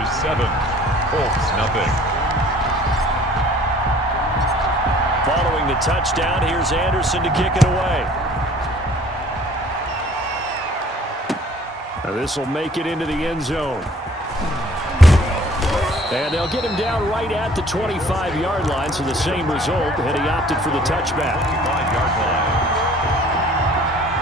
Chargers 7, Colts nothing. Following the touchdown, here's Anderson to kick it away. Now this will make it into the end zone. And they'll get him down right at the 25-yard line, so the same result, and he opted for the touchback. 25-yard line.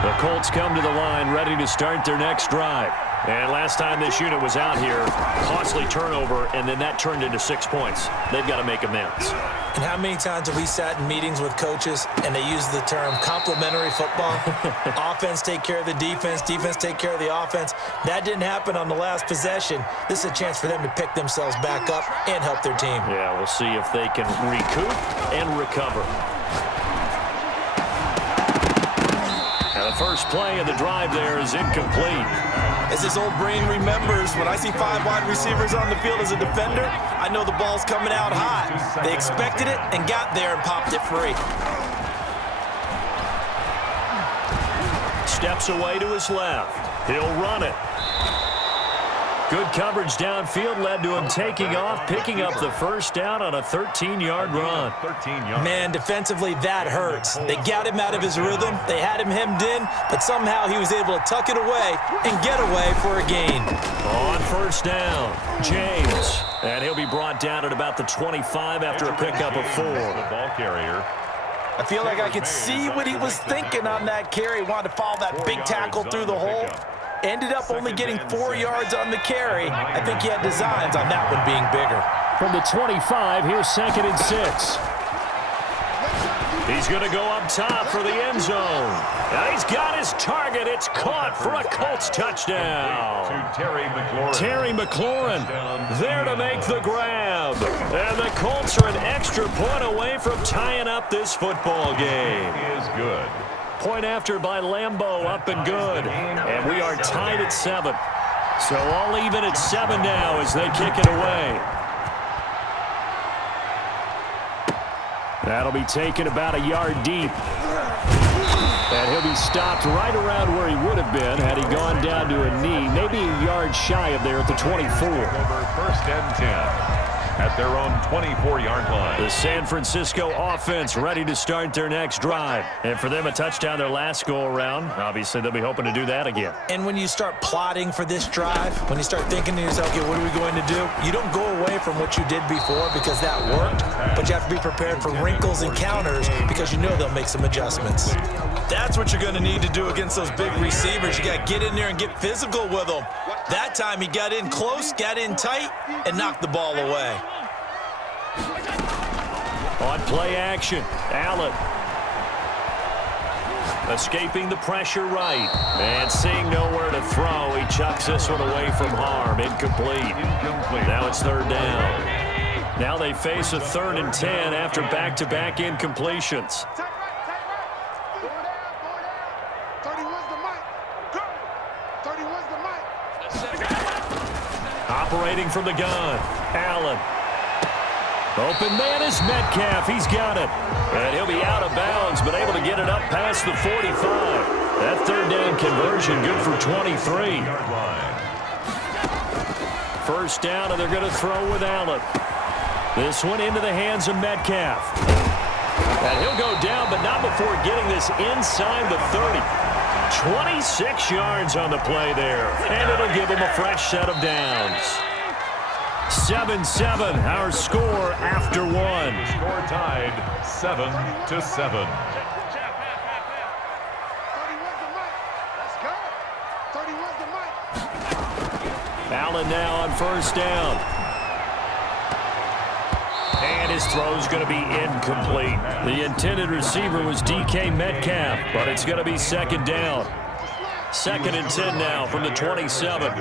The Colts come to the line ready to start their next drive. And last time this unit was out here, costly turnover, and then that turned into 6 points. They've got to make amends. And how many times have we sat in meetings with coaches and they use the term complementary football? Offense take care of the defense, defense take care of the offense. That didn't happen on the last possession. This is a chance for them to pick themselves back up and help their team. Yeah, we'll see if they can recoup and recover. Now the first play of the drive there is incomplete. As this old brain remembers, when I see 5 wide receivers on the field as a defender, I know the ball's coming out hot. They expected it and got there and popped it free. Steps away to his left. He'll run it. Good coverage downfield led to him taking off, picking up the first down on a 13-yard run. Man, defensively, that hurts. They got him out of his rhythm. They had him hemmed in, but somehow he was able to tuck it away and get away for a gain. On first down, James. And he'll be brought down at about the 25 after a pickup of 4. The ball carrier. I feel like I could see what he was thinking on that carry. Wanted to follow that big tackle through the hole. Ended up only getting 4 yards on the carry. I think he had designs on that one being bigger. From the 25, here's 2nd and 6. He's going to go up top for the end zone. Now he's got his target. It's caught for a Colts touchdown. To Terry McLaurin. Terry McLaurin there to make the grab. And the Colts are an extra point away from tying up this football game. Is good. Point after by Lambeau, up and good. And we are tied at 7. So all even at 7 now as they kick it away. That'll be taken about a yard deep. And he'll be stopped right around where he would have been had he gone down to a knee, maybe a yard shy of there at the 24. Over 1st and 10. At their own 24-yard line. The San Francisco offense ready to start their next drive. And for them, a touchdown their last go-around. Obviously, they'll be hoping to do that again. And when you start plotting for this drive, when you start thinking to yourself, okay, what are we going to do? You don't go away from what you did before because that worked, but you have to be prepared for wrinkles and counters because you know they'll make some adjustments. That's what you're going to need to do against those big receivers. You got to get in there and get physical with them. That time he got in close, got in tight, and knocked the ball away. On play action, Allen. Escaping the pressure right. And seeing nowhere to throw, he chucks this one away from harm. Incomplete. Now it's 3rd down. Now they face a 3rd and 10 after back-to-back incompletions. Operating from the gun, Allen. Open man is Metcalf. He's got it. And he'll be out of bounds, but able to get it up past the 45. That 3rd down conversion good for 23. First down, and they're going to throw with Allen. This one into the hands of Metcalf. And he'll go down, but not before getting this inside the 30. 26 yards on the play there. And it'll give him a fresh set of downs. 7-7, our score after 1. Score tied 7-7. Allen now on first down. And his throw's going to be incomplete. The intended receiver was DK Metcalf, but it's going to be 2nd down. 2nd and 10 now from the 27.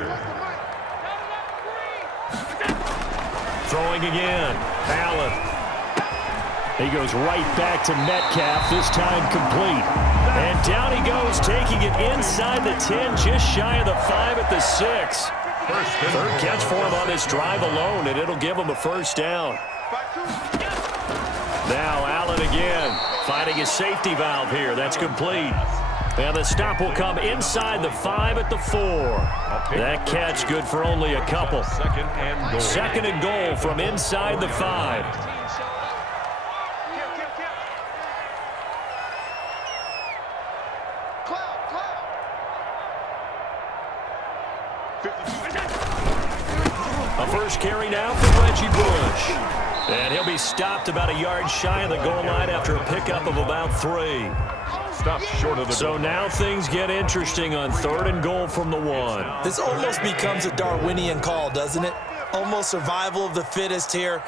Throwing again, Allen. He goes right back to Metcalf, this time complete. And down he goes, taking it inside the 10, just shy of the 5 at the 6. 3rd catch for him on this drive alone, and it'll give him a first down. Now Allen again, finding his safety valve here. That's complete. And the stop will come inside the 5 at the 4. That catch good for only a couple. Second and goal from inside the 5. A first carry now from Reggie Bush. And he'll be stopped about a yard shy of the goal line after a pickup of about 3. Short of the so now things get interesting on 3rd and goal from the 1. This almost becomes a Darwinian call, doesn't it? Almost survival of the fittest here.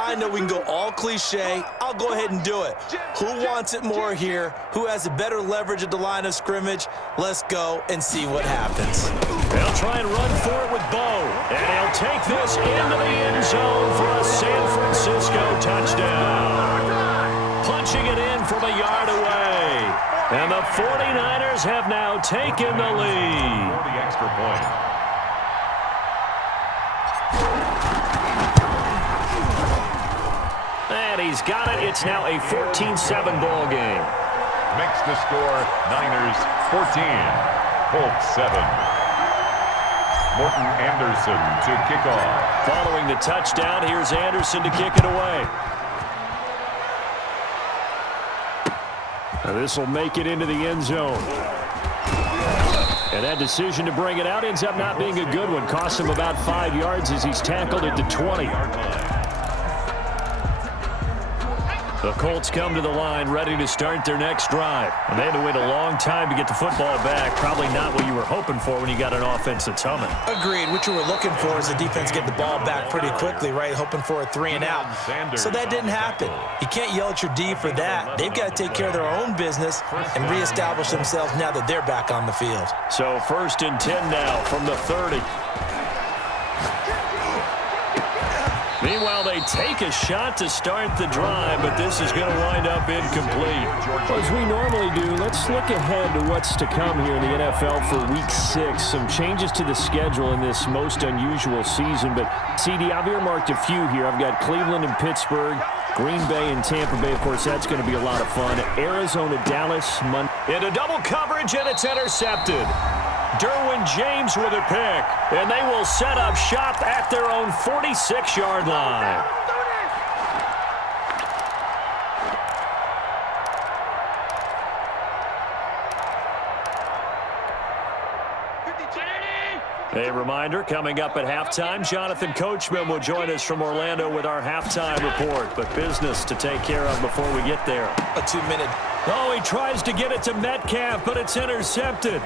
I know we can go all cliche. I'll go ahead and do it. Who wants it more here? Who has a better leverage at the line of scrimmage? Let's go and see what happens. They'll try and run for it with Bo. And he'll take this into the end zone for a San Francisco touchdown. Punching it in from a yard away. And the 49ers have now taken the lead. For the extra point. And he's got it. It's now a 14-7 ball game. Makes the score Niners 14, Colts 7. Morton Anderson to kick off. Following the touchdown, here's Anderson to kick it away. Now this will make it into the end zone. And that decision to bring it out ends up not being a good one. Costs him about 5 yards as he's tackled at the 20. The Colts come to the line ready to start their next drive. And they had to wait a long time to get the football back. Probably not what you were hoping for when you got an offense that's humming. Agreed. What you were looking for is the defense get the ball back pretty quickly, right? Hoping for a 3 and out. So that didn't happen. You can't yell at your D for that. They've got to take care of their own business and reestablish themselves now that they're back on the field. So 1st and 10 now from the 30. Meanwhile, they take a shot to start the drive, but this is going to wind up incomplete. As we normally do, let's look ahead to what's to come here in the NFL for Week 6. Some changes to the schedule in this most unusual season, but CD, I've earmarked a few here. I've got Cleveland and Pittsburgh, Green Bay and Tampa Bay. Of course, that's going to be a lot of fun. Arizona, Dallas, Monday. Into double coverage, and it's intercepted. Derwin James with a pick, and they will set up shop at their own 46-yard line. A reminder, coming up at halftime, Jonathan Coachman will join us from Orlando with our halftime report, but business to take care of before we get there. A 2-minute. Oh, he tries to get it to Metcalf, but it's intercepted.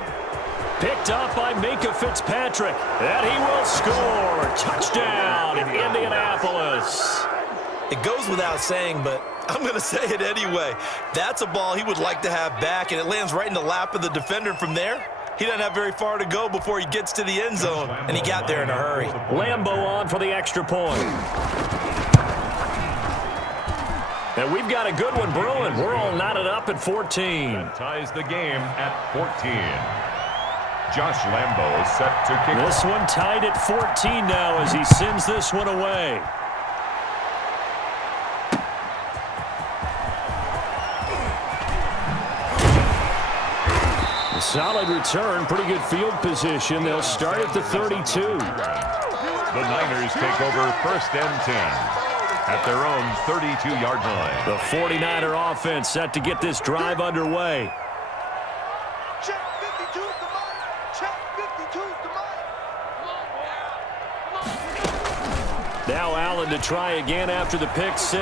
Picked up by Minkah Fitzpatrick, and he will score. Touchdown in Indianapolis. It goes without saying, but I'm going to say it anyway. That's a ball he would like to have back, and it lands right in the lap of the defender from there. He doesn't have very far to go before he gets to the end zone, and he got there in a hurry. Lambeau on for the extra point. And we've got a good one brewing. We're all knotted up at 14. That ties the game at 14. Josh Lambeau is set to kick. This one tied at 14 now as he sends this one away. A solid return, pretty good field position. They'll start at the 32. The Niners take over 1st and 10 at their own 32-yard line. The 49er offense set to get this drive underway. Now Allen to try again after the pick 6.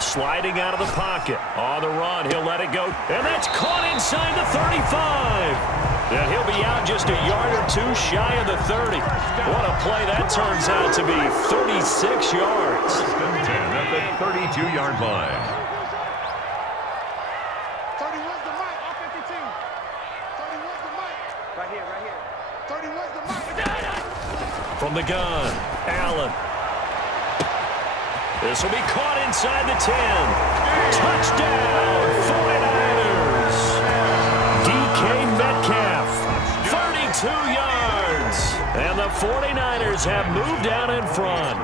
Sliding out of the pocket. On the run, he'll let it go. And that's caught inside the 35. And he'll be out just a yard or two shy of the 30. What a play that turns out to be. 36 yards. 10 at the 32-yard line. 30 was the mic. 52. 30 was the mic. Right here. 30 was the mic. From the gun, Allen. This will be caught inside the 10. Touchdown, 49ers. DK Metcalf, 32 yards. And the 49ers have moved out in front.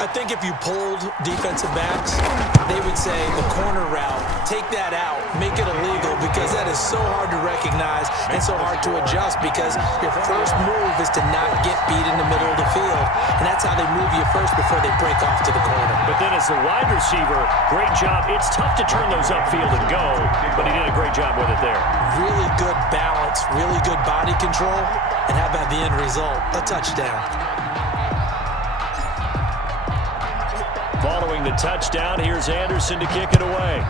I think if you polled defensive backs, they would say the corner route, take that out, make it illegal, because that is so hard to recognize and so hard to adjust, because your first move is to not get beat in the middle of the field, and that's how they move you first before they break off to the corner. But then as the wide receiver, great job. It's tough to turn those upfield and go, but he did a great job with it there. Really good balance, really good body control, and how about the end result? A touchdown. Following the touchdown, here's Anderson to kick it away.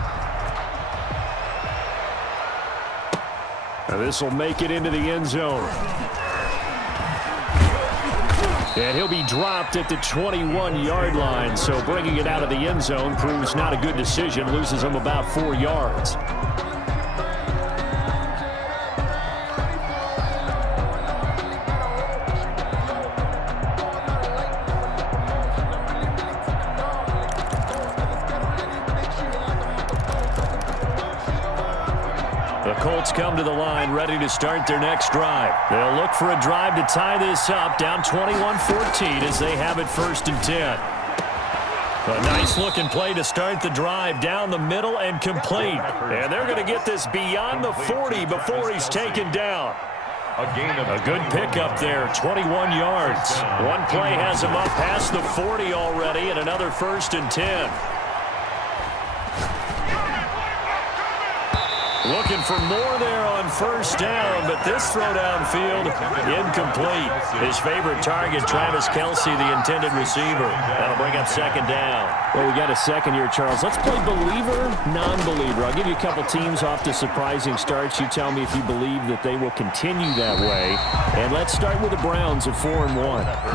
This will make it into the end zone. And he'll be dropped at the 21-yard line, so bringing it out of the end zone proves not a good decision, loses him about 4 yards. Colts come to the line, ready to start their next drive. They'll look for a drive to tie this up, down 21-14 as they have it 1st and 10. A nice-looking play to start the drive down the middle and complete. And they're going to get this beyond the 40 before he's taken down. A good pickup there, 21 yards. One play has him up past the 40 already, and another 1st and 10. Looking for more there on 1st down, but this throw downfield, incomplete. His favorite target, Travis Kelce, the intended receiver. That'll bring up 2nd down. Well, we got a second here, Charles. Let's play believer, non-believer. I'll give you a couple teams off to surprising starts. You tell me if you believe that they will continue that way. And let's start with the Browns at 4-1.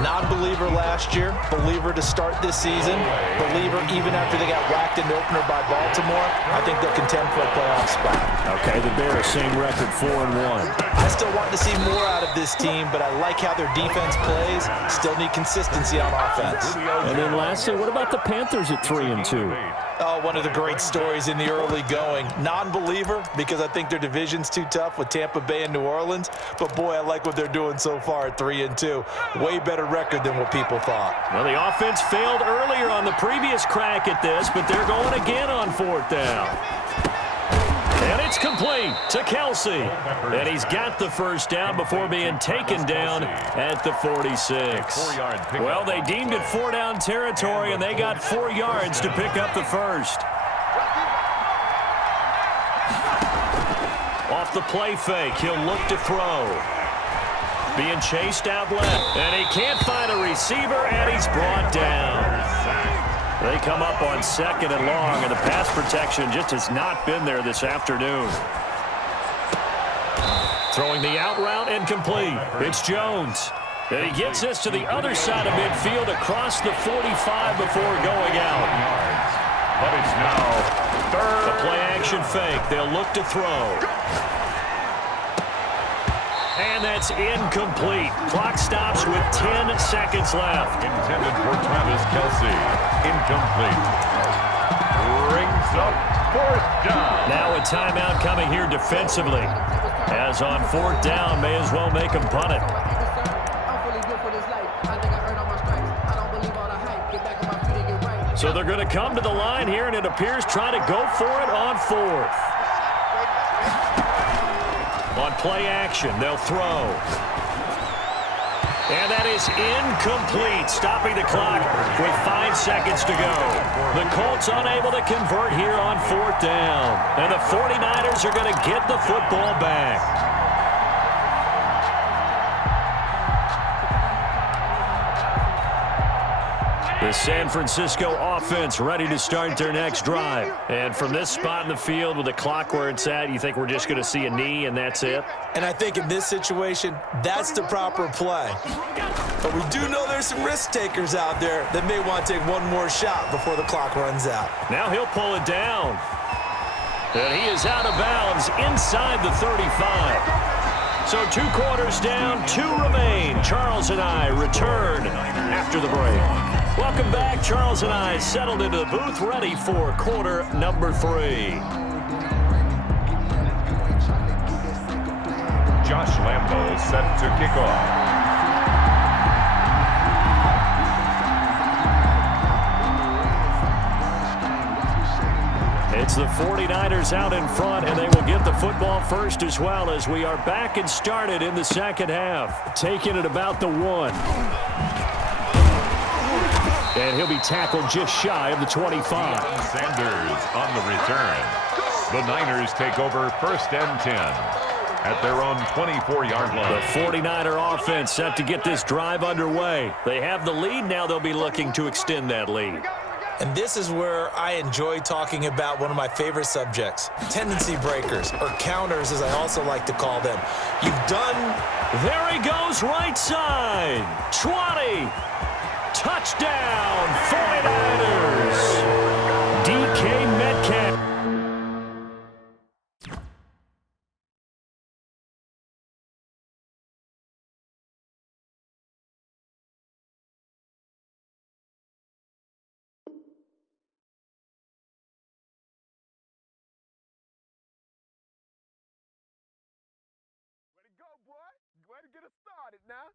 Non-believer last year, believer to start this season, believer even after they got whacked in the opener by Baltimore. I think they'll contend for a playoff spot. Okay, the Bears, same record, 4-1. I still want to see more out of this team, but I like how their defense plays. Still need consistency on offense. And then lastly, what about the Panthers at 3-2? Oh, one of the great stories in the early going. Non-believer, because I think their division's too tough with Tampa Bay and New Orleans. But, boy, I like what they're doing so far at 3-2. Way better record than what people thought. Well, the offense failed earlier on the previous crack at this, but they're going again on 4th down. And it's complete to Kelce. And he's got the 1st down before being taken down at the 46. Well, they deemed it 4-down territory, and they got 4 yards to pick up the 1st. Off the play fake, he'll look to throw. Being chased out left, and he can't find a receiver, and he's brought down. They come up on 2nd and long, and the pass protection just has not been there this afternoon. Throwing the out route and complete. It's Jones. And he gets this to the other side of midfield across the 45 before going out. But it's now 3rd. The play action fake. They'll look to throw. And that's incomplete. Clock stops with 10 seconds left. Intended for Travis Kelce. Incomplete. Brings up 4th down. Now a timeout coming here defensively. As on 4th down, may as well make him punt it. So they're going to come to the line here, and it appears trying to go for it on 4th. On play action, they'll throw. And that is incomplete, stopping the clock with 5 seconds to go. The Colts unable to convert here on 4th down. And the 49ers are going to get the football back. The San Francisco offense ready to start their next drive. And from this spot in the field with the clock where it's at, you think we're just going to see a knee and that's it? And I think in this situation, that's the proper play. But we do know there's some risk takers out there that may want to take one more shot before the clock runs out. Now he'll pull it down. And he is out of bounds inside the 35. So 2 quarters down, 2 remain. Charles and I return after the break. Welcome back. Charles and I settled into the booth, ready for quarter number 3. Josh Lambo set to kick off. the 49ers out in front, and they will get the football first as well as we are back and started in the second half. Taking it about the 1. And he'll be tackled just shy of the 25. Sanders on the return. The Niners take over first and 10 at their own 24-yard line. The 49er offense set to get this drive underway. They have the lead. Now they'll be looking to extend that lead. And this is where I enjoy talking about one of my favorite subjects, tendency breakers, or counters as I also like to call them. You've done... There he goes, right side. 20. Touchdown, 49ers. DK Metcalf. Way to go, boy. Way to get us started now.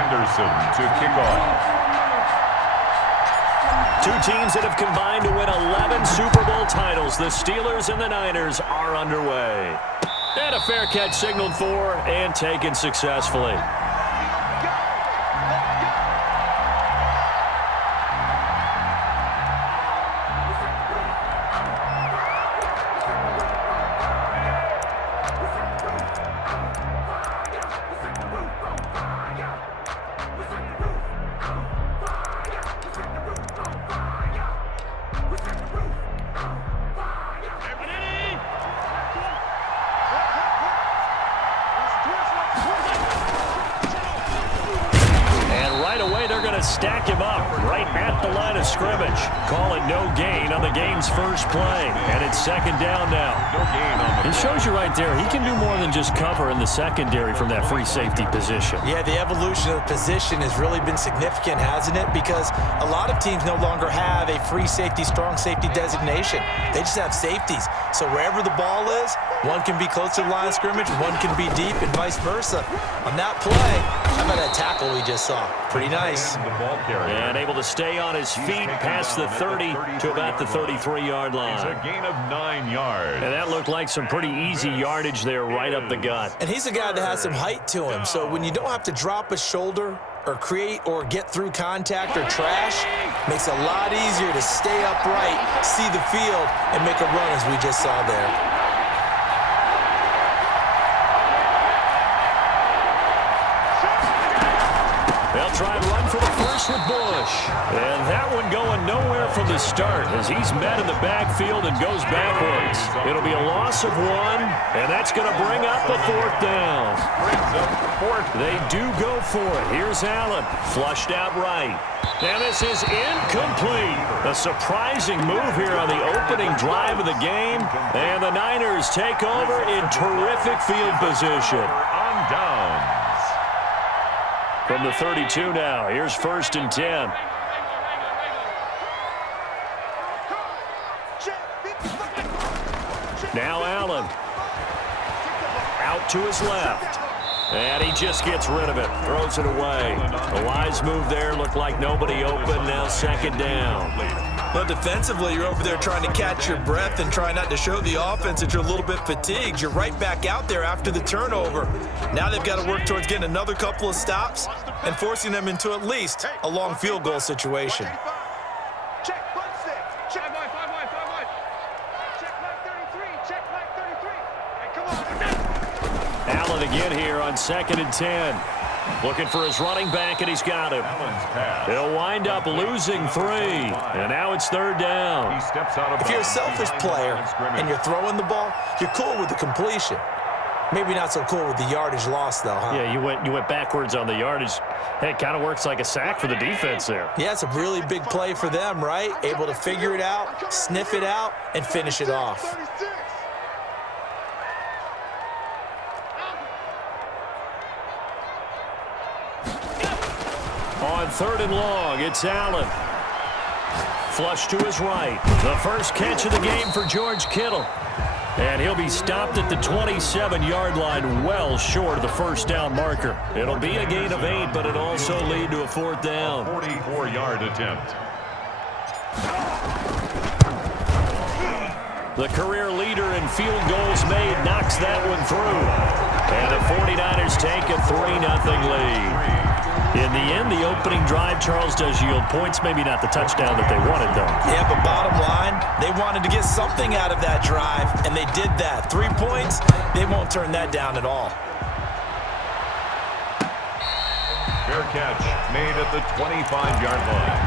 Anderson to kick off. Two teams that have combined to win 11 Super Bowl titles. The Steelers and the Niners are underway. And a fair catch signaled for and taken successfully. Stack him up right at the line of scrimmage. Call it no gain on the game's first play. And it's second down now. No gain on the play. It shows you right there, he can do more than just cover in the secondary from that free safety position. Yeah, the evolution of the position has really been significant, hasn't it? Because a lot of teams no longer have a free safety, strong safety designation. They just have safeties. So wherever the ball is, one can be close to the line of scrimmage, one can be deep, and vice versa. On that play, how about that tackle we just saw? Pretty nice. And able to stay on his feet past the 30 to about the 33-yard line. It's a gain of 9 yards. And that looked like some pretty easy yardage there right up the gut. And he's a guy that has some height to him. So when you don't have to drop a shoulder or create or get through contact or trash, makes it a lot easier to stay upright, see the field, and make a run as we just saw there. They'll try and run for the first with Bush. And that one going nowhere from the start as he's met in the backfield and goes backwards. It'll be a loss of 1, and that's going to bring up a 4th down. They do go for it. Here's Allen, flushed out right. And this is incomplete. A surprising move here on the opening drive of the game. And the Niners take over in terrific field position. On downs. From the 32 now, here's 1st and 10. Now Allen. Out to his left. And he just gets rid of it. Throws it away. A wise move there. Looked like nobody open. Now 2nd down. Well, defensively, you're over there trying to catch your breath and try not to show the offense that you're a little bit fatigued. You're right back out there after the turnover. Now they've got to work towards getting another couple of stops and forcing them into at least a long field goal situation. Check, 1-6. Check, 5-1. Check, 33. Check, 33. Hey, come on. Allen again here on 2nd and 10. Looking for his running back, and he's got him. He'll wind up losing 3. And now it's 3rd down. He steps out of If you're a selfish player and you're throwing the ball, you're cool with the completion. Maybe not so cool with the yardage loss, though, huh? Yeah, you went backwards on the yardage. Hey, it kind of works like a sack for the defense there. Yeah, it's a really big play for them, right? Able to figure it out, sniff it out, and finish it off. 36. On 3rd and long, it's Allen. Flush to his right. The first catch of the game for George Kittle. And he'll be stopped at the 27-yard line, well short of the 1st down marker. It'll be a gain of 8, but it'll also lead to a 4th down. 44-yard attempt. The career leader in field goals made knocks that one through. And the 49ers take a 3-0 lead. In the end, the opening drive, Charles, does yield points. Maybe not the touchdown that they wanted, though. Yeah, but bottom line, they wanted to get something out of that drive, and they did that. 3 points, they won't turn that down at all. Fair catch made at the 25-yard line.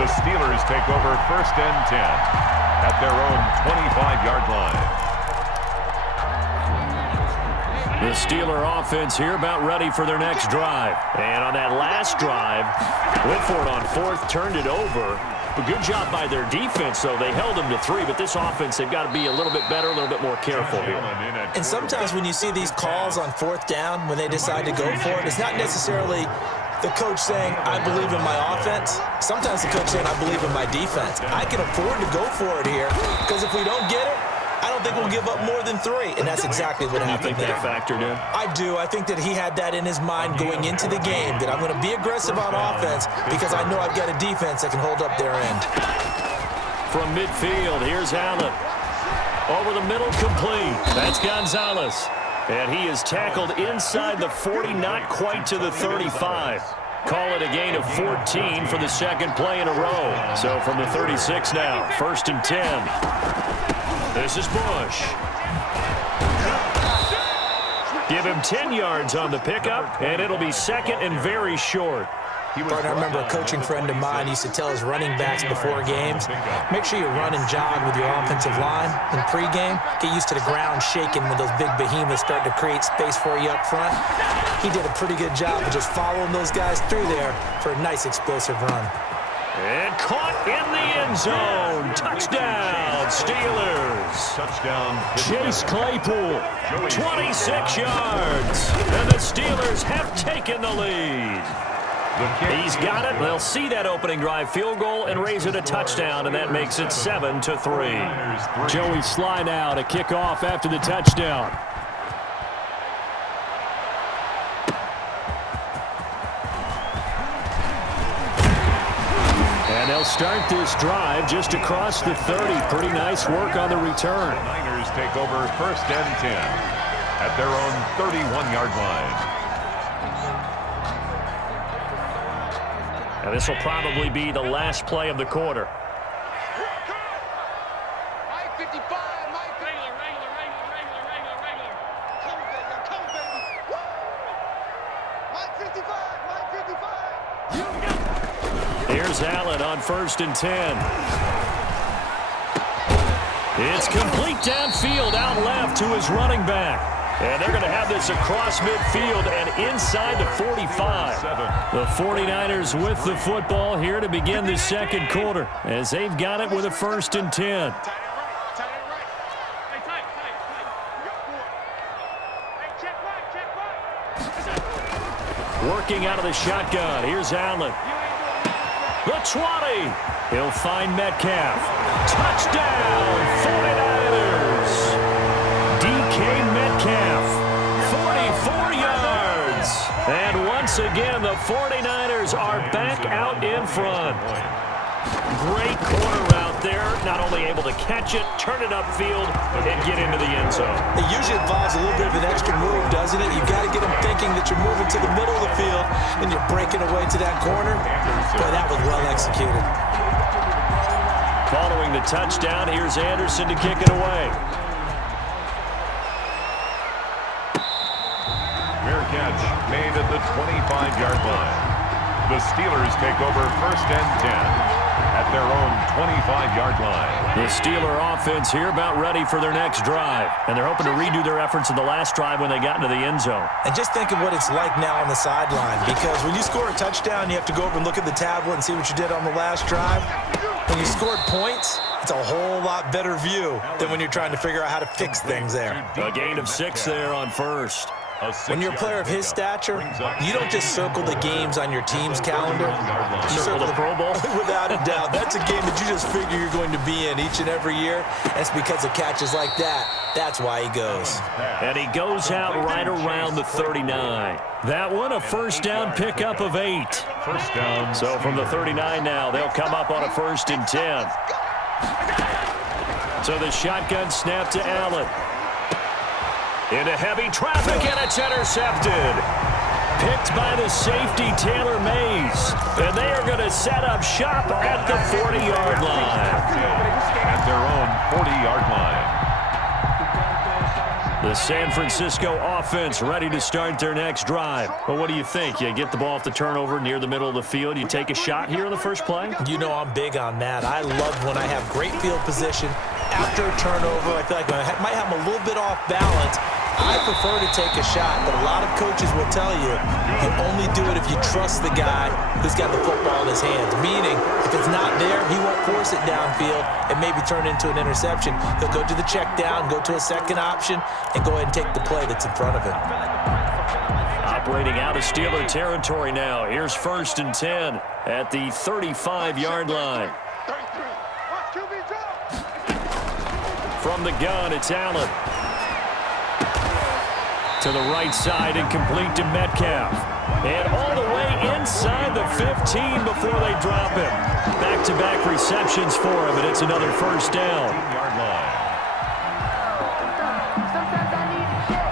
The Steelers take over 1st and 10 at their own 25-yard line. The Steeler offense here about ready for their next drive. And on that last drive, went for it on 4th, turned it over. A good job by their defense, though. They held them to 3, but this offense, they've got to be a little bit better, a little bit more careful here. And sometimes when you see these calls on 4th down, when they decide to go for it, it's not necessarily the coach saying, I believe in my offense. Sometimes the coach saying, I believe in my defense. I can afford to go for it here because if we don't get it, I don't think we'll give up more than 3, and that's exactly what happened. You think that factored in? I do. I think that he had that in his mind going into the game, that I'm going to be aggressive on offense because I know I've got a defense that can hold up their end. From midfield, here's Allen. Over the middle, complete. That's Gonzalez. And he is tackled inside the 40, not quite to the 35. Call it a gain of 14 for the second play in a row. So from the 36 now, 1st and 10. This is Bush. Give him 10 yards on the pickup, and it'll be 2nd and very short. I remember a coaching friend of mine used to tell his running backs before games, make sure you run and jog with your offensive line in pregame. Get used to the ground shaking when those big behemoths start to create space for you up front. He did a pretty good job of just following those guys through there for a nice explosive run. And caught in the end zone. Touchdown, Steelers. Touchdown. Chase Claypool, 26 yards. And the Steelers have taken the lead. He's got it. They'll see that opening drive field goal and raise it a touchdown, and that makes it 7-3. Joey Sly now to kick off after the touchdown. And they'll start this drive just across the 30. Pretty nice work on the return. The Niners take over 1st and 10 at their own 31-yard line. Now this will probably be the last play of the quarter. Mike 55, Mike Come, baby. Woo! Mike 55, Mike 55. Here's Allen on 1st and 10. It's complete downfield, out left to his running back. And they're going to have this across midfield and inside the 45. The 49ers with the football here to begin the second quarter as they've got it with a 1st and 10. Working out of the shotgun. Here's Allen. The 20. He'll find Metcalf. Touchdown, 49ers. DK Metcalf, 44 yards. And once again, the 49ers are back out in front. Great corner route there. Not only able to catch it, turn it upfield, and get into the end zone. It usually involves a little bit of an extra move, doesn't it? You've got to get them thinking that you're moving to the middle of the field and you're breaking away to that corner. Boy, that was well executed. Following the touchdown, here's Anderson to kick it away. Fair catch made at the 25-yard line. The Steelers take over 1st and 10 at their own 25-yard line. The Steeler offense here about ready for their next drive. And they're hoping to redo their efforts in the last drive when they got into the end zone. And just think of what it's like now on the sideline, because when you score a touchdown, you have to go over and look at the tablet and see what you did on the last drive. When you scored points, it's a whole lot better view than when you're trying to figure out how to fix things there. A gain of 6 there on 1st. When you're a player of his stature, you don't just circle the games on your team's calendar. You circle the Pro Bowl? Without a doubt. That's a game that you just figure you're going to be in each and every year. And it's because of catches like that. That's why he goes. And he goes out right around the 39. That one, a 1st down pickup of 8. 1st down. So from the 39 now, they'll come up on a 1st and 10. So the shotgun snap to Allen. Into heavy traffic, and it's intercepted. Picked by the safety, Taylor Mays. And they are going to set up shop at the 40-yard line. At their own 40-yard line. The San Francisco offense ready to start their next drive. Well, what do you think? You get the ball off the turnover near the middle of the field. You take a shot here in the first play? You know I'm big on that. I love when I have great field position. After a turnover, I feel like I might have them a little bit off balance. I prefer to take a shot, but a lot of coaches will tell you only do it if you trust the guy who's got the football in his hands. Meaning, if it's not there, he won't force it downfield and maybe turn it into an interception. He'll go to the check down, go to a second option, and go ahead and take the play that's in front of him. Operating out of Steeler territory now. Here's 1st and 10 at the 35-yard line. From the gun, it's Allen. To the right side and complete to Metcalf. And all the way inside the 15 before they drop him. Back-to-back receptions for him, and it's another first down. 15-yard line. Sometimes I need a check.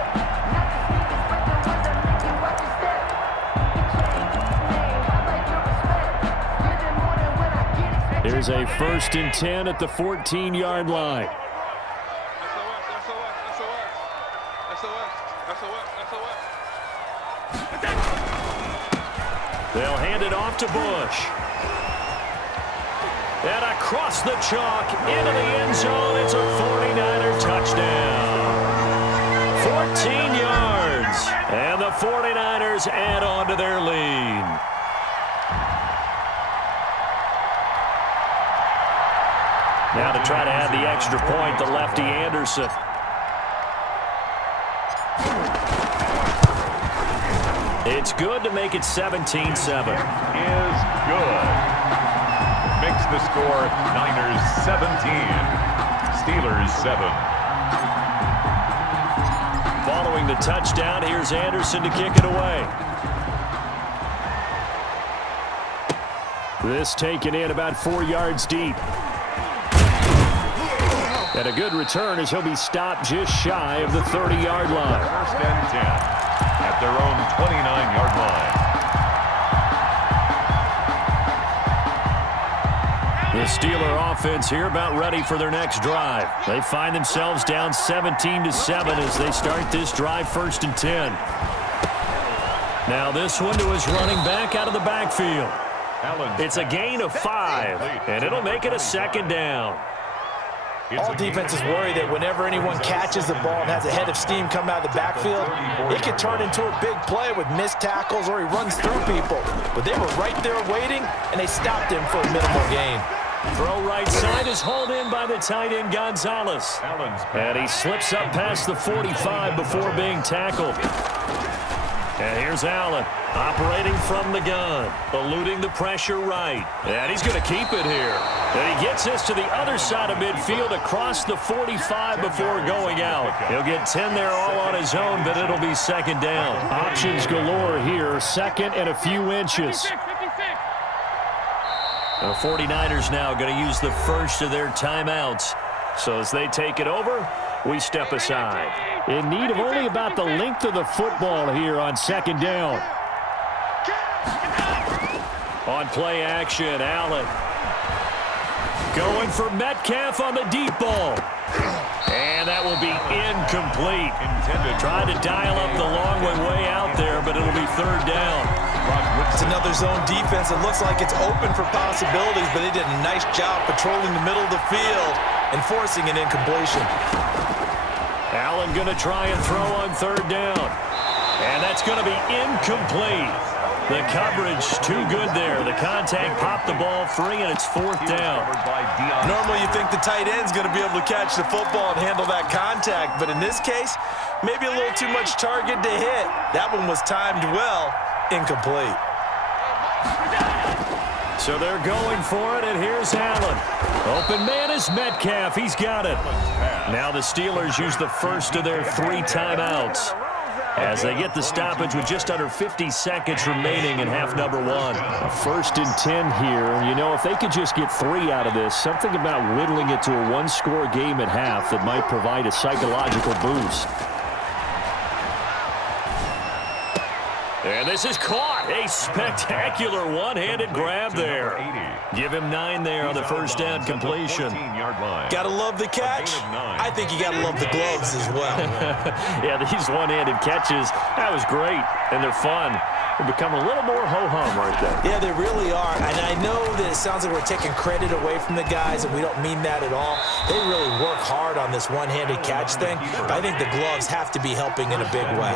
Not the sneakers, but the ones that make you watch your step. I like your respect. Give them more than when I get it. Here's a 1st and 10 at the 14-yard line. They'll hand it off to Bush. And across the chalk into the end zone. It's a 49er touchdown. 14 yards. And the 49ers add on to their lead. Now to try to add the extra point, the lefty Anderson. It's good to make it 17-7. Is good. Makes the score Niners 17, Steelers 7. Following the touchdown, here's Anderson to kick it away. This taken in about 4 yards deep. And a good return as he'll be stopped just shy of the 30-yard line. 1st and 10 at their own 29-yard line. The Steeler offense here about ready for their next drive. They find themselves down 17-7 as they start this drive 1st and 10. Now this one to his running back out of the backfield. It's a gain of 5, and it'll make it a 2nd down. All defenses worry that whenever anyone catches the ball and has a head of steam come out of the backfield, it can turn into a big play with missed tackles or he runs through people. But they were right there waiting, and they stopped him for a minimal gain. Throw right side is hauled in by the tight end Gonzalez. And he slips up past the 45 before being tackled. And here's Allen operating from the gun, eluding the pressure right. And he's going to keep it here. And he gets us to the other side of midfield across the 45 before going out. He'll get 10 there all on his own, but it'll be 2nd down. Options galore here, 2nd and a few inches. The 49ers now going to use the first of their timeouts. So as they take it over, we step aside. In need of only about the length of the football here on 2nd down. On play action, Allen. Going for Metcalf on the deep ball. And that will be incomplete. Tried to dial up the long way out there, but it'll be 3rd down. It's another zone defense. It looks like it's open for possibilities, but they did a nice job patrolling the middle of the field and forcing an incompletion. Allen going to try and throw on 3rd down. And that's going to be incomplete. The coverage too good there. The contact popped the ball free, and it's 4th down. Normally you think the tight end's going to be able to catch the football and handle that contact, but in this case, maybe a little too much target to hit. That one was timed well, incomplete. So they're going for it, and here's Allen. Open man is Metcalf. He's got it. Now the Steelers use the first of their 3 timeouts as they get the stoppage with just under 50 seconds remaining in half number 1. A 1st and 10 here. And, you know, if they could just get 3 out of this, something about whittling it to a 1-score game at half that might provide a psychological boost. And this is caught. A spectacular one-handed grab there. Give him 9 there on the first down completion. Gotta love the catch. I think you gotta love the gloves as well. Yeah, these one-handed catches, that was great, and they're fun. They become a little more ho-hum right there. Yeah, they really are. And I know that it sounds like we're taking credit away from the guys, and we don't mean that at all. They really work hard on this one-handed catch thing, but I think the gloves have to be helping in a big way.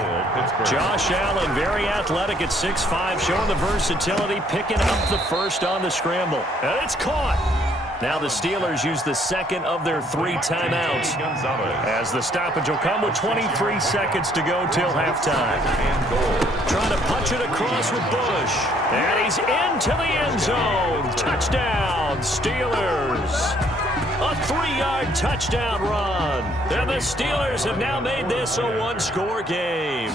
Josh Allen, very athletic at 6'5", showing the versatility, picking up the first on the scramble. And it's caught. Now the Steelers use the second of their 3 timeouts as the stoppage will come with 23 seconds to go till halftime. Trying to punch it across with Bush. And he's into the end zone. Touchdown, Steelers. A 3-yard touchdown run. And the Steelers have now made this a one-score game.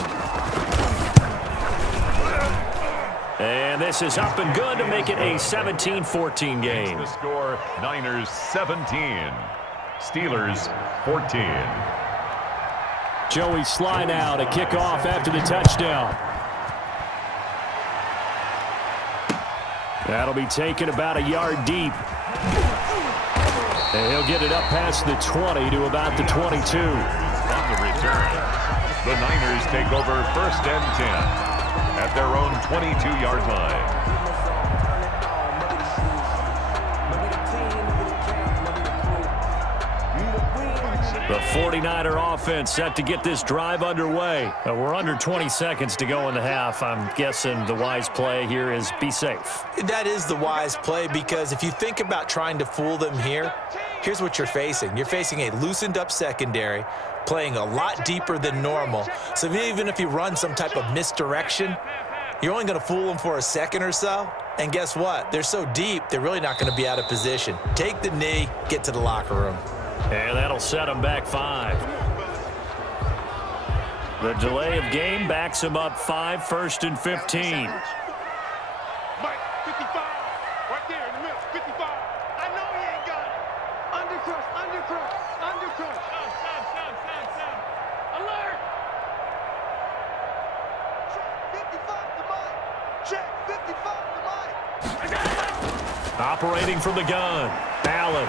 And this is up and good to make it a 17-14 game. The score, Niners 17, Steelers 14. Joey Sly now to kick off after the touchdown. That'll be taken about a yard deep. And he'll get it up past the 20 to about the 22. On the return, the Niners take over first and 10 at their own 22-yard line. The 49er offense set to get this drive underway. We're under 20 seconds to go in the half. I'm guessing the wise play here is be safe. That is the wise play, because if you think about trying to fool them here, here's what you're facing. You're facing a loosened up secondary, playing a lot deeper than normal. So even if you run some type of misdirection, you're only going to fool them for a second or so. And guess what? They're so deep, they're really not going to be out of position. Take the knee, get to the locker room. And that'll set them back 5. The delay of game backs him up 5, first and 15. Mike, 55. Right there in the middle, 55. I know he ain't got it. Undercrush, undercrush, undercrush. Stop. Alert. Check 55 to Mike. Check 55 to Mike. Operating from the gun. Allen.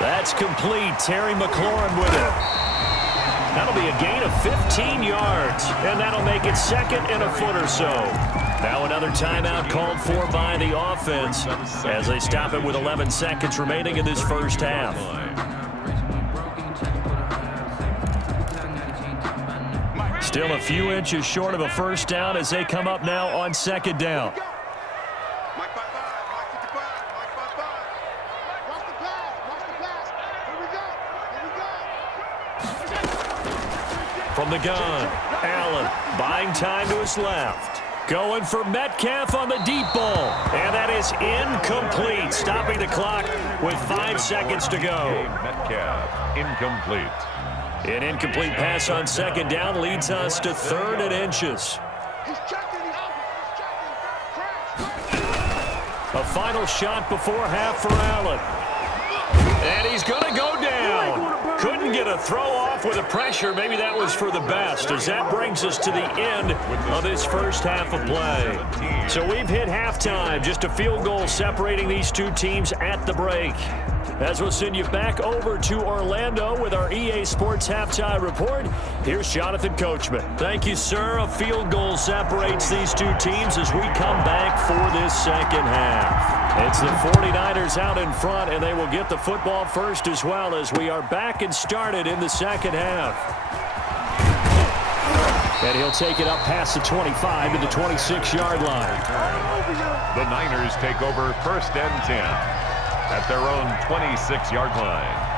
That's complete. Terry McLaurin with it. That'll be a gain of 15 yards, and that'll make it second and a foot or so. Now another timeout called for by the offense as they stop it with 11 seconds remaining in this first half. Still a few inches short of a first down as they come up now on second down. From the gun, Allen buying time to his left. Going for Metcalf on the deep ball. And that is incomplete, stopping the clock with 5 seconds to go. Metcalf, incomplete. An incomplete pass on second down leads us to 3rd and inches. A final shot before half for Allen. And he's going to go down. Couldn't get a throw off with the pressure. Maybe that was for the best, as that brings us to the end of this first half of play. So we've hit halftime. Just a field goal separating these two teams at the break. As we'll send you back over to Orlando with our EA Sports Halftime Report, here's Jonathan Coachman. Thank you, sir. A field goal separates these two teams as we come back for this second half. It's the 49ers out in front, and they will get the football first as well as we are back and started in the second half. And he'll take it up past the 25 to the 26-yard line. The Niners take over first and 10 at their own 26-yard line.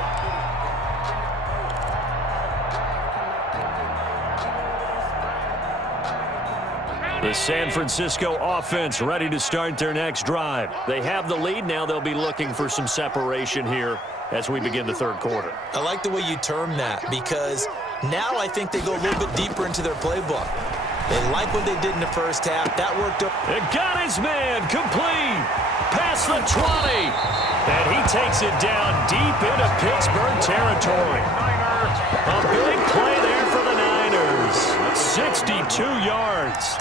The San Francisco offense ready to start their next drive. They have the lead. Now they'll be looking for some separation here as we begin the third quarter. I like the way you term that, because now I think they go a little bit deeper into their playbook. They like what they did in the first half. That worked up. It got his man complete. Past the 20. And he takes it down deep into Pittsburgh territory. A big play there for the Niners. 62 yards.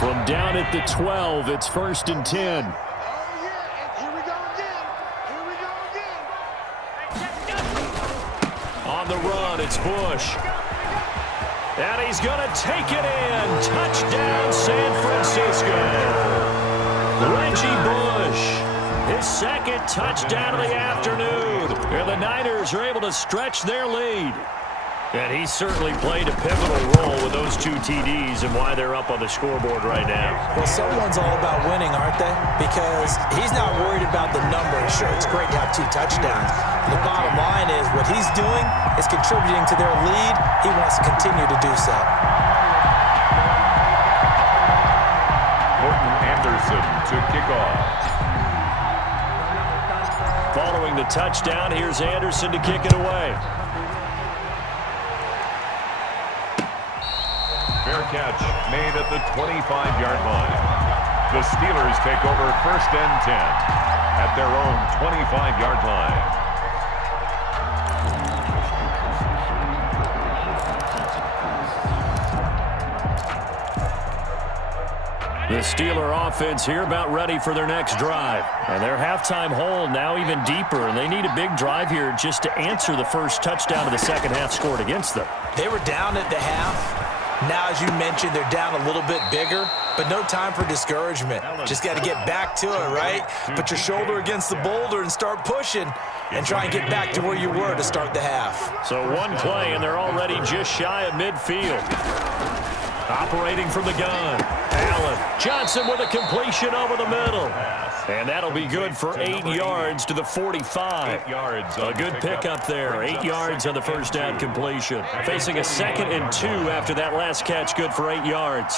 From down at the 12, it's first and 10. On the run, it's Bush. And he's going to take it in. Touchdown, San Francisco. Reggie Bush, his second touchdown of the afternoon. And the Niners are able to stretch their lead. And he certainly played a pivotal role with those 2 TDs and why they're up on the scoreboard right now. Well, someone's all about winning, aren't they? Because he's not worried about the number. Sure, it's great to have 2 touchdowns. The bottom line is what he's doing is contributing to their lead. He wants to continue to do so. Anderson to kick off. Following the touchdown, here's Anderson to kick it away. Fair catch made at the 25-yard line. The Steelers take over 1st and 10 at their own 25-yard line. The Steeler offense here about ready for their next drive. And their halftime hole now even deeper, and they need a big drive here just to answer the first touchdown of the second half scored against them. They were down at the half. Now, as you mentioned, they're down a little bit bigger, but no time for discouragement. Just got to get back to it, right? Put your shoulder against the boulder and start pushing and try and get back to where you were to start the half. So one play, and they're already just shy of midfield. Operating from the gun, Allen. Johnson with a completion over the middle. And that'll be good for 8 yards to the 45. 8 yards. A good pickup there. 8 yards on the first down completion. Facing a 2nd and 2 after that last catch, good for 8 yards.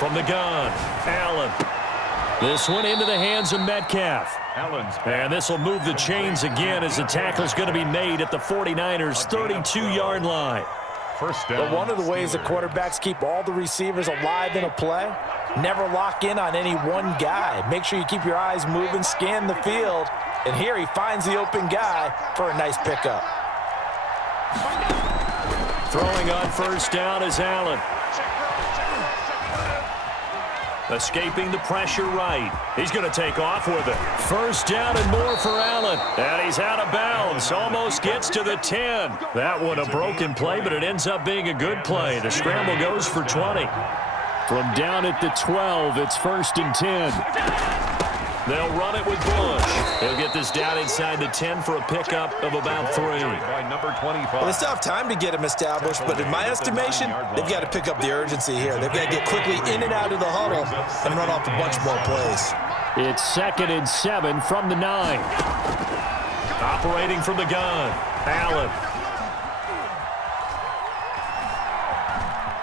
From the gun, Allen. This one into the hands of Metcalf. And this will move the chains again as the tackle's going to be made at the 49ers' 32-yard line. First down. But one of the ways the quarterbacks keep all the receivers alive in a play, never lock in on any one guy. Make sure you keep your eyes moving, scan the field. And here he finds the open guy for a nice pickup. Throwing on first down is Allen. Escaping the pressure right. He's going to take off with it. First down and more for Allen. And he's out of bounds. Almost gets to the 10. That one a broken play, but it ends up being a good play. The scramble goes for 20. From down at the 12, it's 1st and 10. They'll run it with Bush. He'll get this down inside the 10 for a pickup of about 3. By number 25. Well, they still have time to get him established, but in my estimation, they've got to pick up the urgency here. They've got to get quickly in and out of the huddle and run off a bunch more plays. It's 2nd and 7 from the 9. Operating from the gun, Allen.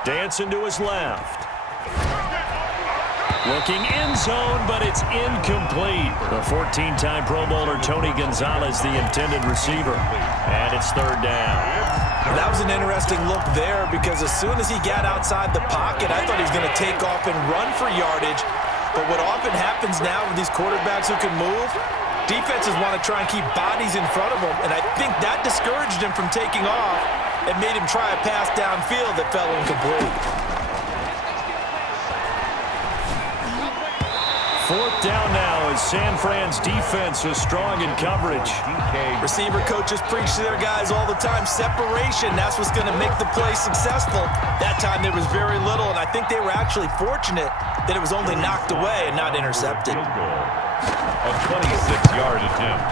Dancing to his left. Looking end zone, but it's incomplete. The 14-time Pro Bowler Tony Gonzalez, the intended receiver. And it's 3rd down. That was an interesting look there because as soon as he got outside the pocket, I thought he was going to take off and run for yardage. But what often happens now with these quarterbacks who can move, defenses want to try and keep bodies in front of them. And I think that discouraged him from taking off and made him try a pass downfield that fell incomplete. 4th down now as San Fran's defense is strong in coverage. Receiver coaches preach to their guys all the time. Separation, that's what's going to make the play successful. That time there was very little, and I think they were actually fortunate that it was only knocked away and not intercepted. A 26-yard attempt.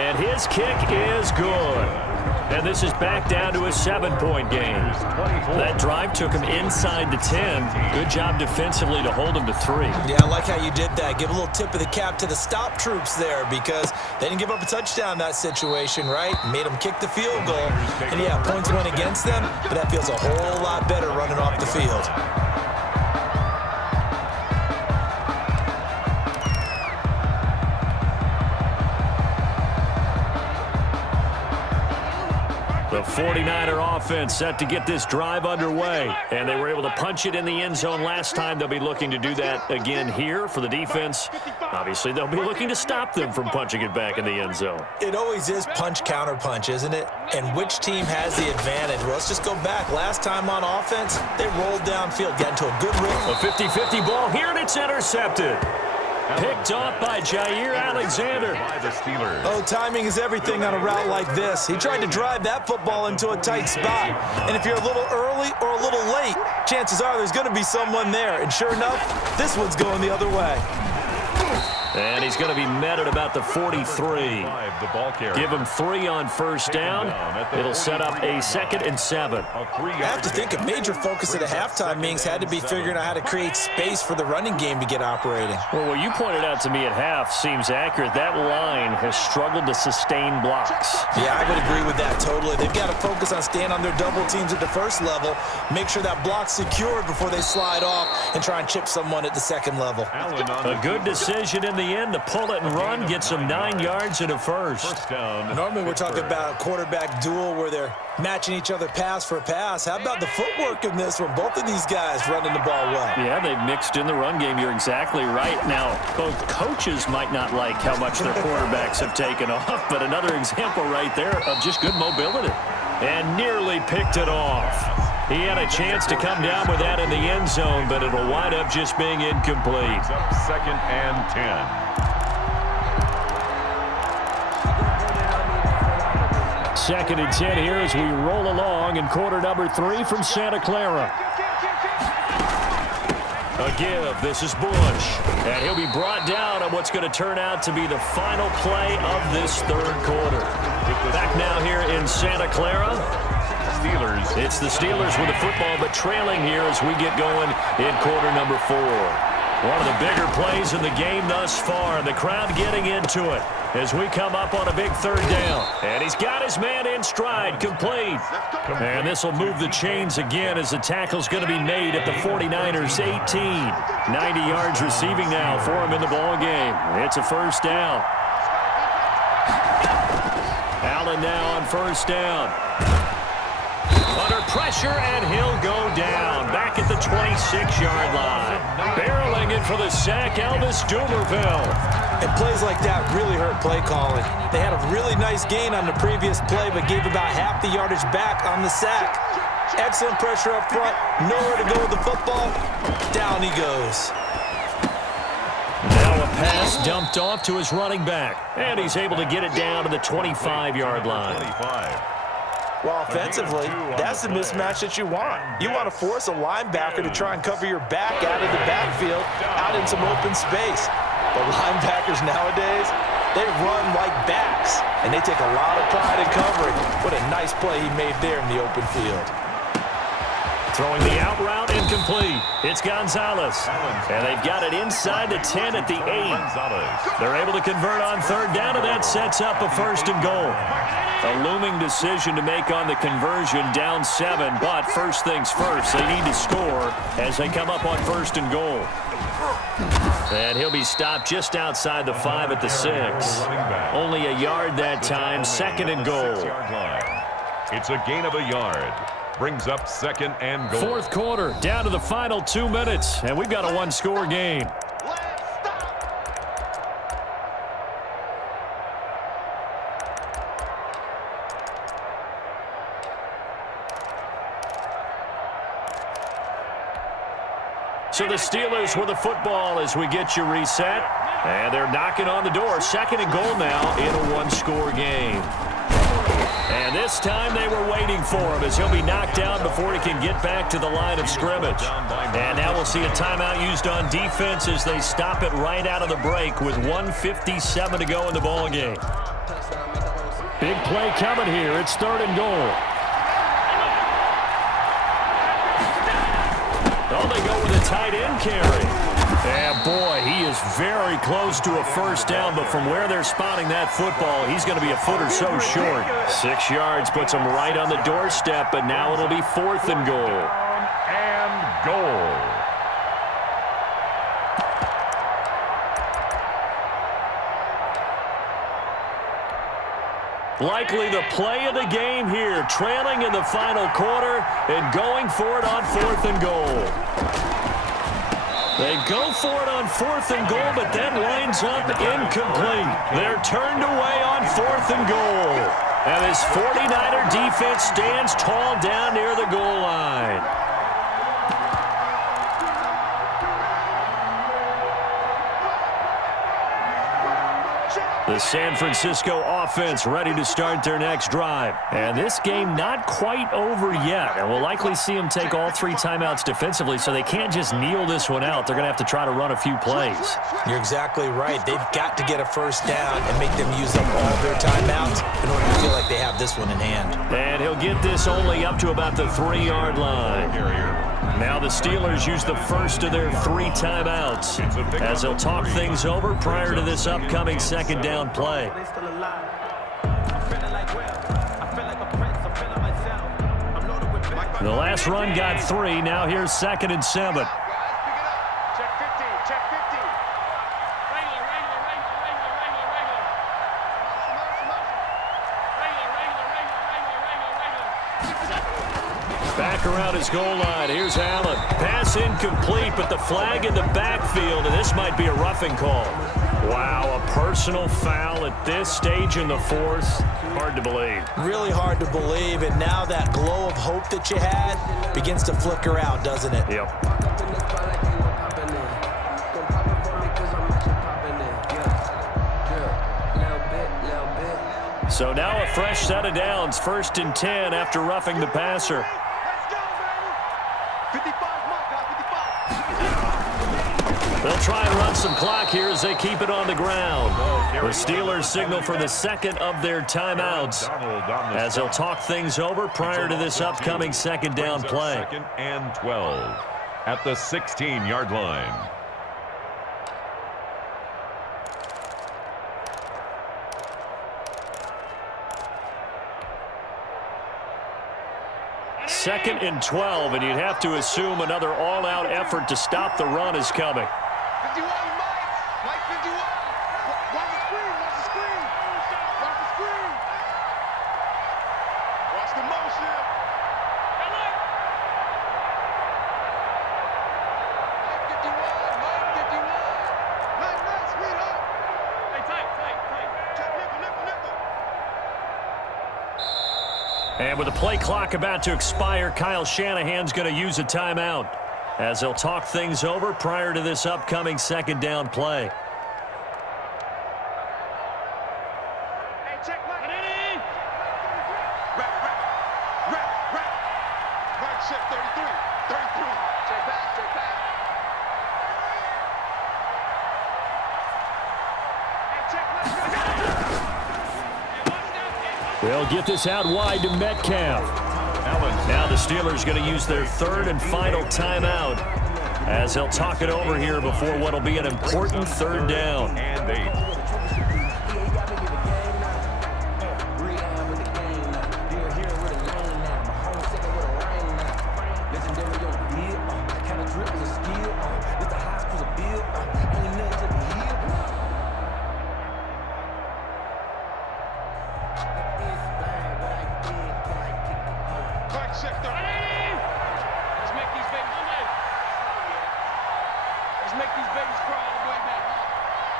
And his kick is good. And this is back down to a 7-point game. That drive took him inside the 10. Good job defensively to hold him to 3. Yeah, I like how you did that. Give a little tip of the cap to the stop troops there because they didn't give up a touchdown in that situation, right? Made them kick the field goal. And yeah, points went against them, but that feels a whole lot better running off the field. The 49er offense set to get this drive underway. And they were able to punch it in the end zone last time. They'll be looking to do that again here for the defense. Obviously, they'll be looking to stop them from punching it back in the end zone. It always is punch, counter punch, isn't it? And which team has the advantage? Well, let's just go back. Last time on offense, they rolled downfield, got into a good rhythm. A 50-50 ball here, and it's intercepted. Picked off by Jair Alexander. By the Steelers. Oh, timing is everything on a route like this. He tried to drive that football into a tight spot. And if you're a little early or a little late, chances are there's going to be someone there. And sure enough, this one's going the other way. And he's going to be met at about the 43. The ball carrier. Give him 3 on first down. It'll set up a 2nd and 7. I have to think a major focus at a halftime meetings had to be figuring out how to create space for the running game to get operating. Well, what you pointed out to me at half seems accurate. That line has struggled to sustain blocks. Yeah, I would agree with that totally. They've got to focus on staying on their double teams at the first level, make sure that block's secured before they slide off and try and chip someone at the second level. A good decision in the end to pull it and run, get some 9 yards and a first. Normally we're talking about a quarterback duel where they're matching each other pass for pass. How about the footwork in this one? Both of these guys running the ball well. Yeah, they've mixed in the run game. You're exactly right. Now, both coaches might not like how much their quarterbacks have taken off, but another example right there of just good mobility. And nearly picked it off. He had a chance to come down with that in the end zone, but it'll wind up just being incomplete. 2nd and 10. 2nd and 10 here as we roll along in quarter number 3 from Santa Clara. A give. This is Bush. And he'll be brought down on what's going to turn out to be the final play of this 3rd quarter. Back now here in Santa Clara. Steelers. It's the Steelers with the football, but trailing here as we get going in quarter number 4. One of the bigger plays in the game thus far. The crowd getting into it as we come up on a big 3rd down. And he's got his man in stride, complete. And this will move the chains again as the tackle's going to be made at the 49ers 18. 90 yards receiving now for him in the ball game. It's a 1st down. Allen now on 1st down. Under pressure, and he'll go down. Back at the 26-yard line. Barreling in for the sack, Elvis Dumerville. And plays like that really hurt play calling. They had a really nice gain on the previous play, but gave about half the yardage back on the sack. Excellent pressure up front. Nowhere to go with the football. Down he goes. Now a pass dumped off to his running back. And he's able to get it down to the 25-yard line. 25. Well, offensively, that's the mismatch that you want. You want to force a linebacker to try and cover your back out of the backfield, out in some open space. But linebackers nowadays, they run like backs, and they take a lot of pride in covering. What a nice play he made there in the open field. Throwing the out route incomplete. It's Gonzalez. And they've got it inside the 10 at the 8. They're able to convert on 3rd down, and that sets up a 1st and goal. A looming decision to make on the conversion, down 7, but first things first, they need to score as they come up on 1st and goal. And he'll be stopped just outside the 5 at the 6. Only a yard that time, 2nd and goal. It's a gain of a yard. Brings up 2nd and goal. 4th quarter, down to the final 2 minutes, and we've got a 1-score game. So the Steelers with the football as we get you reset. And they're knocking on the door. 2nd and goal now in a 1-score game. And this time they were waiting for him as he'll be knocked down before he can get back to the line of scrimmage. And now we'll see a timeout used on defense as they stop it right out of the break with 1:57 to go in the ball game. Big play coming here. It's 3rd and goal. Oh, they go with a tight end carry. And boy, he is very close to a 1st down, but from where they're spotting that football, he's going to be a foot or so short. 6 yards puts him right on the doorstep, but now it'll be 4th and goal. And goal. Likely the play of the game here, trailing in the final quarter and going for it on 4th and goal. They go for it on 4th and goal, but then winds up incomplete. They're turned away on 4th and goal. And this 49er defense stands tall down near the goal line. Check. The San Francisco offense ready to start their next drive. And this game not quite over yet. And we'll likely see them take all 3 timeouts defensively, so they can't just kneel this one out. They're going to have to try to run a few plays. You're exactly right. They've got to get a first down and make them use up all their timeouts in order to feel like they have this one in hand. And he'll get this only up to about the 3-yard line. Now the Steelers use the first of their 3 timeouts as they'll talk things over prior to this upcoming second down play. The last run got 3. Now here's 2nd and 7. Check 15, check 15. Regular. Back around his goal line. Here's Allen. Pass incomplete, but the flag in the backfield, and this might be a roughing call. Wow, a personal foul at this stage in the 4th. Hard to believe. Really hard to believe, and now that glow of hope that you had begins to flicker out, doesn't it? Yep. So now a fresh set of downs. 1st and 10 after roughing the passer. Let's go, baby. 55, mark, 55. They'll try and run some clock here as they keep it on the ground. The Steelers signal for the 2nd of their timeouts as they'll talk things over prior to this upcoming second down play. 2nd and 12 at the 16-yard line. Second and 12, and you'd have to assume another all-out effort to stop the run is coming. 51, Mike 51. Watch the screen, watch the screen. Watch the screen. Watch the motion. Mike 51. Nice, sweetheart. Hey, tight. Check nickel. And with the play clock about to expire, Kyle Shanahan's going to use a timeout as they'll talk things over prior to this upcoming second down play. Hey, check Mike. Rap. Mike, check 33. Check back. Hey, check Mike. They'll get this out wide to Metcalf. Now the Steelers going to use their 3rd and final timeout as they'll talk it over here before what will be an important 3rd down. And 8. Make these babies crawl all the way back.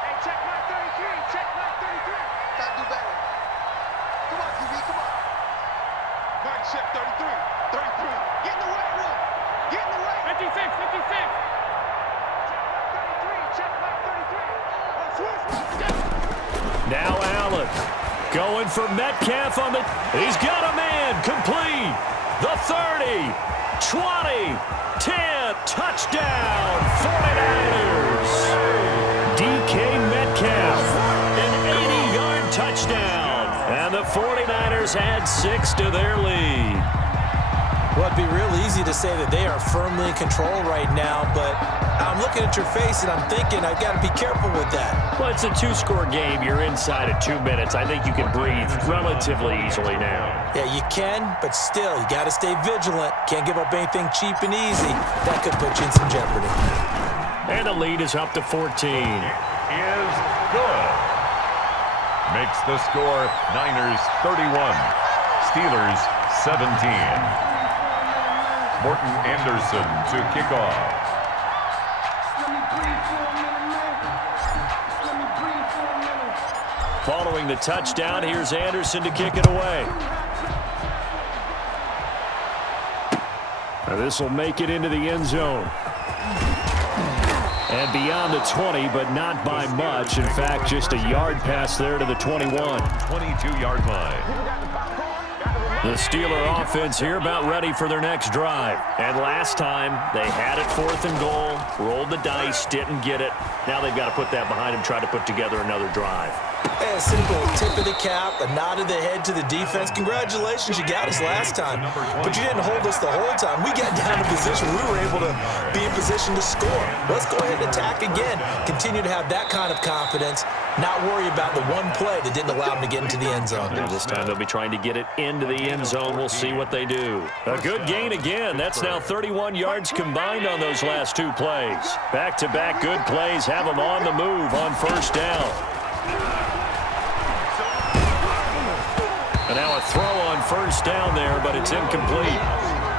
Hey, check my 33. Gotta do better. Come on, QB, come on. Mike, check 33. Get in the weight room. 56. Check my 33. Now Allen going for Metcalf on the... He's got a man complete. The 30, 20, 10, touchdown, 49ers. DK Metcalf, an 80-yard touchdown. And the 49ers add 6 to their lead. Well, it'd be real easy to say that they are firmly in control right now, but I'm looking at your face and I'm thinking I've got to be careful with that. Well, it's a 2-score game. You're inside of 2 minutes. I think you can breathe relatively easily now. Yeah, you can, but still, you got to stay vigilant. Can't give up anything cheap and easy. That could put you in some jeopardy. And the lead is up to 14. Is good. Makes the score Niners 31, Steelers 17. Morton Anderson to kick off. Following the touchdown, here's Anderson to kick it away. This will make it into the end zone. And beyond the 20, but not by much. In fact, just a yard pass there to the 21. 22-yard line. The Steeler offense here about ready for their next drive. And last time, they had it 4th and goal, rolled the dice, didn't get it. Now they've got to put that behind them, try to put together another drive. A simple tip of the cap, a nod of the head to the defense. Congratulations, you got us last time. But you didn't hold us the whole time. We got down in position. We were able to be in position to score. Let's go ahead and attack again. Continue to have that kind of confidence. Not worry about the one play that didn't allow them to get into the end zone. And this time they'll be trying to get it into the end zone. We'll see what they do. A good gain again. That's now 31 yards combined on those last 2 plays. Back-to-back good plays have them on the move on 1st down. And now a throw on 1st down there, but it's incomplete.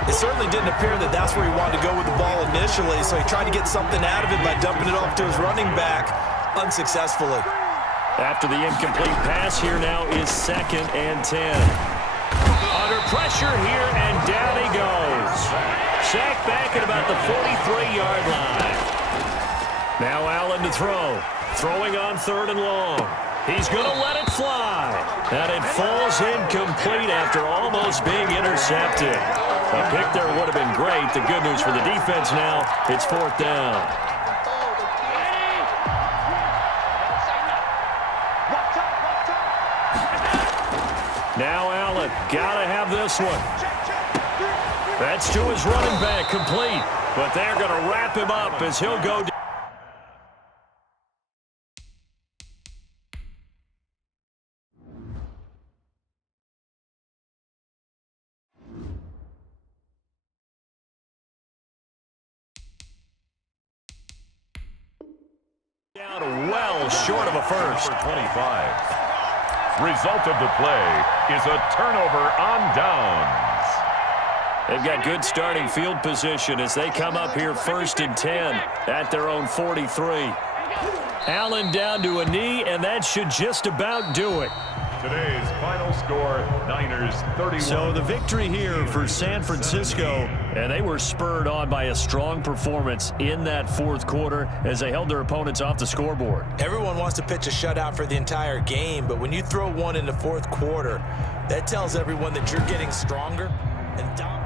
It certainly didn't appear that that's where he wanted to go with the ball initially, so he tried to get something out of it by dumping it off to his running back unsuccessfully. After the incomplete pass, here now is 2nd and 10. Under pressure here, and down he goes. Sacked back at about the 43-yard line. Now Allen to throw. Throwing on 3rd and long. He's going to let it fly. And it falls incomplete after almost being intercepted. A pick there would have been great. The good news for the defense now, it's 4th down. Now Allen, got to have this one. That's to his running back, complete. But they're going to wrap him up as he'll go down. Well short of a first. 25. Result of the play is a turnover on downs. They've got good starting field position as they come up here 1st and 10 at their own 43. Allen down to a knee, and that should just about do it. Today's final score, Niners 31. So the victory here for San Francisco, and they were spurred on by a strong performance in that 4th quarter as they held their opponents off the scoreboard. Everyone wants to pitch a shutout for the entire game, but when you throw one in the 4th quarter, that tells everyone that you're getting stronger and dominant.